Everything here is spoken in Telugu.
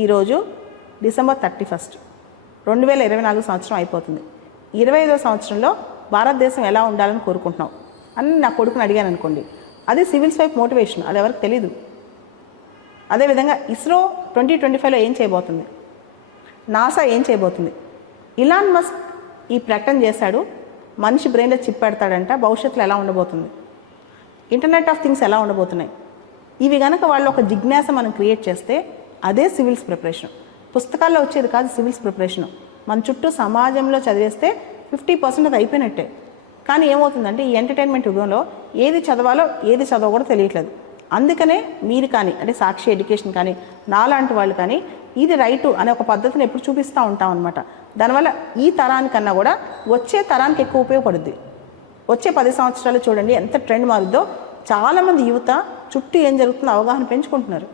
ఈరోజు డిసెంబర్ 31, 2024 సంవత్సరం అయిపోతుంది. 25వ సంవత్సరంలో భారతదేశం ఎలా ఉండాలని కోరుకుంటున్నాం అని నా కొడుకుని అడిగాను అనుకోండి, అది సివిల్స్ వైపు మోటివేషన్, అది ఎవరికి తెలీదు. అదేవిధంగా ఇస్రో 2025లో ఏం చేయబోతుంది, నాసా ఏం చేయబోతుంది, ఇలాన్ మస్క్ ఈ ప్రకటన చేశాడు, మనిషి బ్రెయిన్లో చిప్ పెడతాడంట, భవిష్యత్తులో ఎలా ఉండబోతుంది, ఇంటర్నెట్ ఆఫ్ థింగ్స్ ఎలా ఉండబోతున్నాయి, ఇవి కనుక వాళ్ళు ఒక జిజ్ఞాస మనం క్రియేట్ చేస్తే అదే సివిల్స్ ప్రిపరేషన్. పుస్తకాల్లో వచ్చేది కాదు సివిల్స్ ప్రిపరేషన్. మన చుట్టూ సమాజంలో చదివేస్తే 50% అది అయిపోయినట్టే. కానీ ఏమవుతుందంటే ఈ ఎంటర్టైన్మెంట్ యుగంలో ఏది చదవాలో ఏది చదవ కూడా తెలియట్లేదు. అందుకనే మీరు కానీ అంటే సాక్షి ఎడ్యుకేషన్ కానీ నాలాంటి వాళ్ళు కానీ ఇది రైటు అనే ఒక పద్ధతిని ఎప్పుడు చూపిస్తూ ఉంటాం అనమాట. దానివల్ల ఈ తరానికన్నా కూడా వచ్చే తరానికి ఎక్కువ ఉపయోగపడుద్ది. వచ్చే 10 సంవత్సరాలు చూడండి ఎంత ట్రెండ్ మారుద్దో. చాలామంది యువత చుట్టూ ఏం జరుగుతుందో అవగాహన పెంచుకుంటున్నారు.